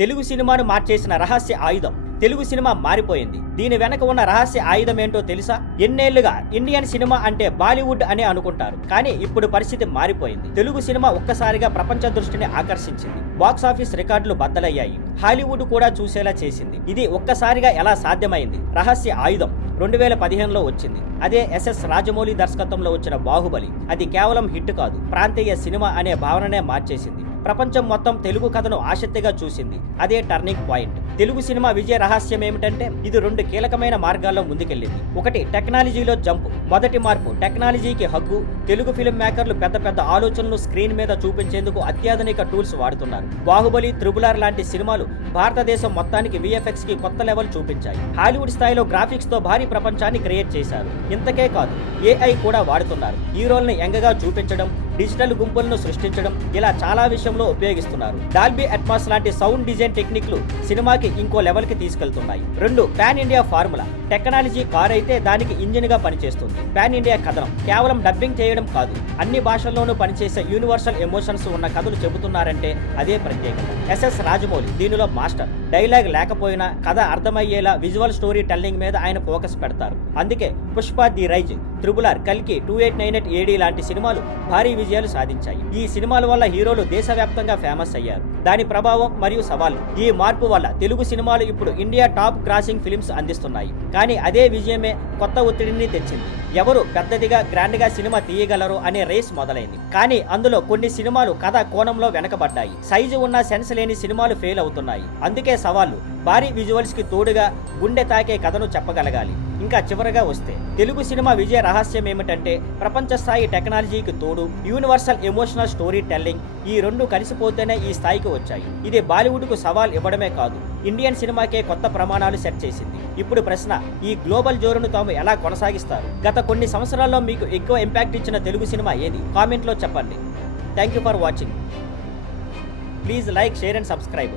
తెలుగు సినిమాను మార్చేసిన రహస్య ఆయుధం. తెలుగు సినిమా మారిపోయింది. దీని వెనక ఉన్న రహస్య ఆయుధం ఏంటో తెలుసా? ఎన్నేళ్లుగా ఇండియన్ సినిమా అంటే బాలీవుడ్ అని అనుకుంటారు, కానీ ఇప్పుడు పరిస్థితి మారిపోయింది. తెలుగు సినిమా ఒక్కసారిగా ప్రపంచ దృష్టిని ఆకర్షించింది. బాక్స్ ఆఫీస్ రికార్డులు బద్దలయ్యాయి. హాలీవుడ్ కూడా చూసేలా చేసింది. ఇది ఒక్కసారిగా ఎలా సాధ్యమైంది? రహస్య ఆయుధం 2015లో వచ్చింది. అదే ఎస్ఎస్ రాజమౌళి దర్శకత్వంలో వచ్చిన బాహుబలి. అది కేవలం హిట్ కాదు, ప్రాంతీయ సినిమా అనే భావననే మార్చేసింది. ప్రపంచం మొత్తం తెలుగు కథను ఆసక్తిగా చూసింది. అదే టర్నింగ్ పాయింట్. తెలుగు సినిమా విజయ రహస్యం ఏమిటంటే ఇది 2 కీలకమైన మార్గాల్లో ముందుకెళ్లింది. ఒకటి, టెక్నాలజీలో జంప్. మొదటి మార్పు టెక్నాలజీకి హక్కు. తెలుగు ఫిల్మ్ మేకర్లు పెద్ద పెద్ద ఆలోచనలు స్క్రీన్ మీద చూపించేందుకు అత్యాధునిక టూల్స్ వాడుతున్నారు. బాహుబలి, త్రిబుల్ లాంటి సినిమాలు భారతదేశం మొత్తానికి VFX కి కొత్త లెవెల్ చూపించాయి. హాలీవుడ్ స్థాయిలో గ్రాఫిక్స్ తో భారీ ప్రపంచాన్ని క్రియేట్ చేశారు. ఇంతకే కాదు, AI కూడా వాడుతున్నారు. హీరోల్ని యంగగా చూపించడం, డిజిటల్ గుంపులను సృష్టించడం, ఇలా చాలా విషయంలో ఉపయోగిస్తున్నారు. డాల్బీ అట్మాస్ లాంటి సౌండ్ డిజైన్ టెక్నిక్లు సినిమాకి ఇంకో లెవెల్ కి తీసుకెళ్తున్నాయి. 2, pan India formula. Technology car అయితే దానికి ఇంజిన్ గా పనిచేస్తుంది. పాన్ ఇండియా కథనం కేవలం డబ్బింగ్ చేయడం కాదు, అన్ని భాషల్లోనూ పనిచేసే యూనివర్సల్ ఎమోషన్స్ ఉన్న కథలు చెబుతున్నారంటే అదే ప్రత్యేకత. ఎస్ఎస్ రాజమౌళి దీనిలో మాస్టర్. డైలాగ్ లేకపోయినా కథ అర్థమయ్యేలా విజువల్ స్టోరీ టెల్లింగ్ మీద ఆయన ఫోకస్ పెడతారు. అందుకే Pushpa, the rise, triple R, కల్కి, 2898 AD లాంటి సినిమాలు భారీ విజయాలు సాధించాయి. ఈ సినిమాల వల్ల హీరోలు దేశవ్యాప్తంగా ఫేమస్ అయ్యారు. దాని ప్రభావం మరియు సవాళ్లు. ఈ మార్పు వల్ల తెలుగు సినిమాలు ఇప్పుడు ఇండియా టాప్ క్రాసింగ్ ఫిల్మ్స్ అందిస్తున్నాయి. కానీ అదే విజయమే కొత్త ఒత్తిడిని తెచ్చింది. ఎవరు పెద్దదిగా గ్రాండ్ గా సినిమా తీయగలరు అనే రేస్ మొదలైంది. కానీ అందులో కొన్ని సినిమాలు కథ కోణంలో వెనకబడ్డాయి. సైజు ఉన్న సెన్స్ లేని సినిమాలు ఫెయిల్ అవుతున్నాయి. అందుకే సవాళ్లు. భారీ విజువల్స్ కి తోడుగా గుండె తాకే కథను చెప్పగలగాలి. ఇంకా చివరగా వస్తే తెలుగు సినిమా విజయ రహస్యం ఏమిటంటే ప్రపంచ స్థాయి టెక్నాలజీకి తోడు యూనివర్సల్ ఎమోషనల్ స్టోరీ టెల్లింగ్. ఈ 2 కలిసిపోతేనే ఈ స్థాయికి వచ్చాయి. ఇది బాలీవుడ్ కు సవాల్ ఇవ్వడమే కాదు, ఇండియన్ సినిమాకే కొత్త ప్రమాణాలు సెట్ చేసింది. ఇప్పుడు ప్రశ్న, ఈ గ్లోబల్ జోరును తాము ఎలా కొనసాగిస్తారు? గత కొన్ని సంవత్సరాల్లో మీకు ఎక్కువ ఇంపాక్ట్ ఇచ్చిన తెలుగు సినిమా ఏది? కామెంట్లో చెప్పండి. Thank you for watching. Please like, share and subscribe.